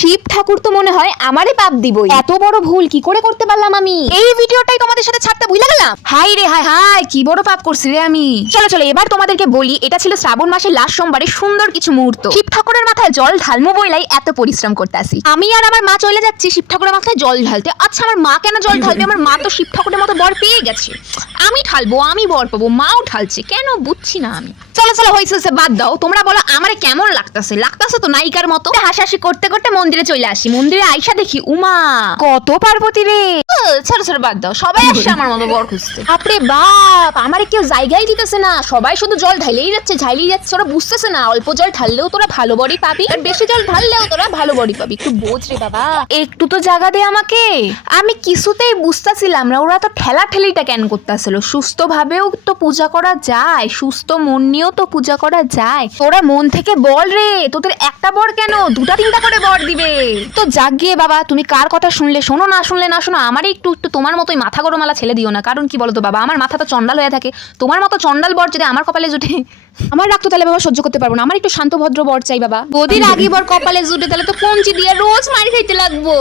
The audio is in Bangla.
শিব ঠাকুর তো মনে হয় আমারে পাপ দিবই। এত বড় ভুল কি করে করতে পারলাম আমি? এই ভিডিওটাই তোমাদের সাথে ছাড়তে ভুলে গেলাম। হাই রে হাই হাই, কি বড় পাপ করছি রে আমি। চলো চলো এবার তোমাদেরকে বলি, এটা ছিল শ্রাবণ মাসের লাস্ট সোমবারে সুন্দর কিছু মুহূর্ত। শিব ঠাকুরের মাথায় জল ঢালমো বইলাই এত পরিশ্রম করতে আসি। আমি আর আমার মা চলে যাচ্ছি শিব ঠাকুরের মাথায় জল ঢালতে। আচ্ছা আমার মা কেন জল ঢালবে? আমার মা তো শিব ঠাকুরের মতো বর পেয়ে গেছে। আমি ঢালবো, আমি বর পাবো, মাও ঢালছে, কেন বুঝছি না আমি। চলো চলো হয়েছে, বাদ দাও। তোমরা বলো আমারে কেমন লাগতেছে? লাগতেছে তো নায়িকার মতো। হাসাহাসি করতে করতে মন্দিরে চলে আসি। মন্দিরে আইসা দেখি উমা কত পার্বতী রে। ছোট ছোট বাদ দাও, সবাই আসছে আমার মতো বর খুঁজতে। বাপরে বাপ, আমারে কেউ জায়গায় দিতেছে না। সবাই শুধু জল ঢালেই যাচ্ছে ঢালেই যাচ্ছে। ওরা বুঝতেছে না অল্প জল ঢাললেও তোরা ভালো বড়ি পাবি, আর বেশি জল ঢাললেও তোরা ভালো বড়ি পাবি। একটু বোঝ রে বাবা, একটু তো জায়গা দে আমাকে। আমি কিছুতেই বুঝতেছিলাম না ওরা তো ঠেলা ঠেলিটা কেন করতেছিল। সুস্থ ভাবেও তো পূজা করা যায়, সুস্থ মন নিয়েও তো পূজা করা যায়। তোরা মন থেকে বল রে, তোদের একটা বর কেন দুটা তিনটা করে বর দিবে। তো জাগিয়ে বাবা, তুমি কার কথা শুনলে শোনো, না শুনলে না শোনো, আমারই একটু একটু তোমার মতোই মাথা গরমালা ছেলে দিও না। কারণ কি বলো তো বাবা, আমার মাথা তো চন্ডাল হয়ে থাকে। তোমার মতো চন্ডাল বর যদি আমার কপালে জুটে, আমার রাগ তো তাহলে বাবা সহ্য করতে পারবো না। আমার একটু শান্ত ভদ্র বর চাই বাবা। যদি রাগী বর কপালে জুটে তাহলে তো কঞ্চি দিয়ে রোজ মার খাইতে লাগবো।